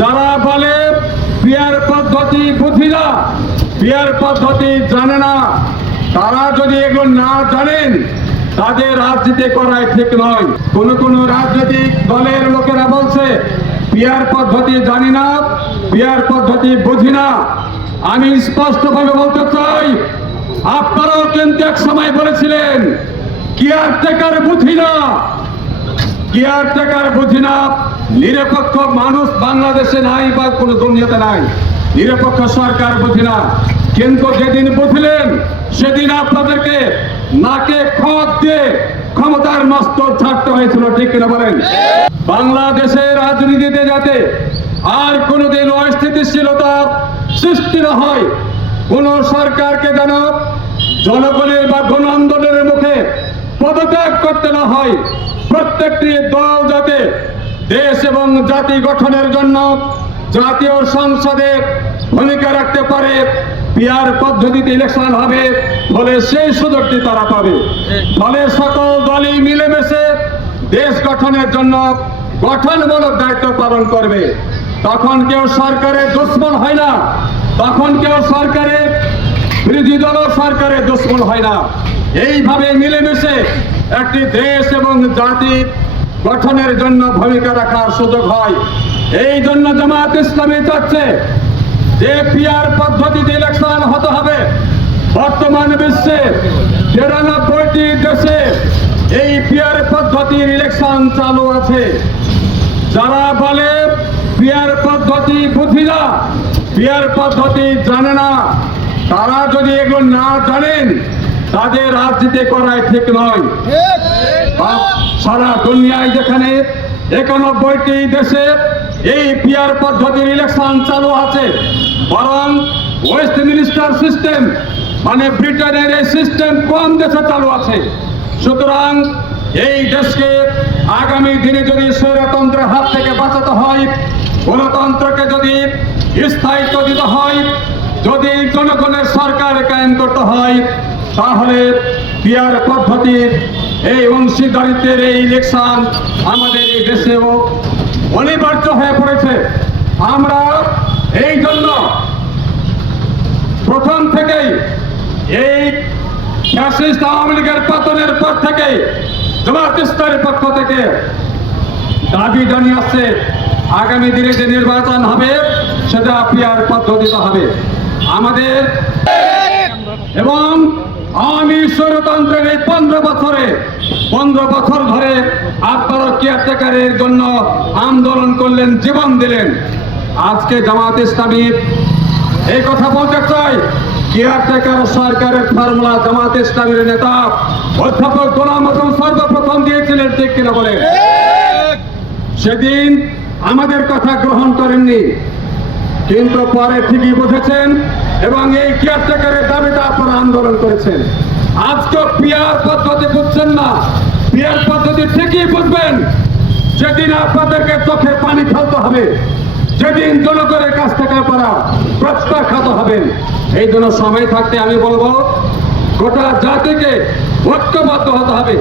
যারা বলে বিয়ার পদ্ধতি বুঝি না, বিয়ার পদ্ধতি জানে না, তারা যদি এগুলো না জানেন, তাদের রাজনীতি করাই ঠিক নয়। কোন কোন রাজনৈতিক দলের লোকেরা বলছে, বিয়ার পদ্ধতি জানি না, বিয়ার পদ্ধতি বুঝি না। আমি স্পষ্টভাবে বলতে চাই, আপনারাও কিন্তু এক সময় বলেছিলেন কেয়ার টেকার বুঝি না। কেয়ার টেকার বুঝি না নিরপেক্ষ মানুষ বাংলাদেশে নাই বা কোনো দুনিয়াতে নাই। নিরপেক্ষ সরকার বুঝি না কিন্তু যেদিন বুঝলেন, সেদিন আপনাদেরকে নাকে খত দিয়ে ক্ষমতার মস্তক ছাড়তে হয়েছিল, ঠিক কিনা বলেন? বাংলাদেশের রাজনীতিতে যাতে আর কোনোদিন অস্থিতিশীলতা সৃষ্টি না হয়, কোন সরকারকে যেন জনগণের বা গণ আন্দোলনের পদত্যাগ করতে না হয়, প্রত্যেকটি দল যাতে দেশ এবং জাতি গঠনের জন্য জাতীয় সংসদে ভূমিকা রাখতে পারে পিয়ার পদ্ধতিতে ইলেকশন হবে ফলে সেই সুযোগটি তারা পাবে। ফলে সকল দলই মিলেমিশে দেশ গঠনের জন্য গঠনমূলক দায়িত্ব পালন করবে। তখন কেউ সরকারের দুশ্মন হয় না, তখন কেউ সরকারের বিরোধী দল সরকারের দুশ্মন হয় না। এইভাবে মিলেমিশে একটি দেশ এবং জাতি গঠনের জন্য ভূমিকা রাখার সুযোগ হয়। এই জন্য জামাত ইসলামী চাচ্ছে যে পিয়ার পদ্ধতিতে ইলেকশন হতে হবে। বর্তমান বিশ্বে তিরানব্বইটি দেশে এই পিয়ার পদ্ধতির ইলেকশন চালু আছে। যারা বলে বিয়ার পদ্ধতি বুঝি না বিয়ার পদ্ধতি জানে না, তারা যদি এগুলো না জানেন তাদের রাজনীতি করাই ঠিক নয়। সারা দুনিয়ায় যেখানে একানব্বইটি দেশে এই পিয়ার পদ্ধতির ইলেকশন চালু আছে বরং ওয়েস্ট মিনিস্টার সিস্টেম মানে ব্রিটেনের এই সিস্টেম কম দেশে চালু আছে। সুতরাং এই দেশকে আগামী দিনে যদি স্বৈরতন্ত্রের হাত থেকে বাঁচাতে হয় গণতন্ত্রকে যদি স্থায়িত্ব দিতে হয় যদি জনগণের সরকার কায়েম করতে হয় তাহলে পিয়ার পদ্ধতির এই অংশীদারিত্বের এই ইলেকশন আমাদের এই দেশেও অনিবার্য হয়ে পড়েছে। আমরা এই জন্য প্রথম থেকেই এই ফ্যাসিস্ট আওয়ামী লীগের পতনের পর থেকে জামাত ইসলামের পক্ষ থেকে দাবি জানিয়ে আসছে, আগামী দিনে যে নির্বাচন হবে, সেটা পিয়ার পদ্ধতিতে হবে। আমাদের এবং আওয়ামী স্বৈরতন্ত্রের এই পনেরো বছরে, পনেরো বছর ধরে আপনারা কেয়ারটেকারের জন্য আন্দোলন করলেন, জীবন দিলেন। আজকে জামাত ইসলামী এই কথা বলতে চাই কেয়ারটেকার সরকারের ফর্মুলা জামাত ইসলামের নেতা অধ্যাপক গোলাম হাসান সর্বপ্রথম দিয়েছিলেন, ঠিক কিনা বলে সেদিন আমাদের কথা গ্রহণ করেননি, কিন্তু পরে ঠিকই বুঝেছেন এবং এই কেয়ারটেকারের দাবিতে আপনারা আন্দোলন করেছেন। আজকে পিয়ার পদ্ধতি বুঝছেন না। পিয়ার পদ্ধতি ঠিকই বুঝবেন যেদিন আপনাদেরকে চোখের পানি ফেলতে হবে, যেদিন জনগণের কাছ থেকে আপনারা প্রত্যাখ্যাত হবেন। এই জন্য সময় থাকতে আমি বলব, গোটা জাতিকে ঐক্যবদ্ধ হতে হবে।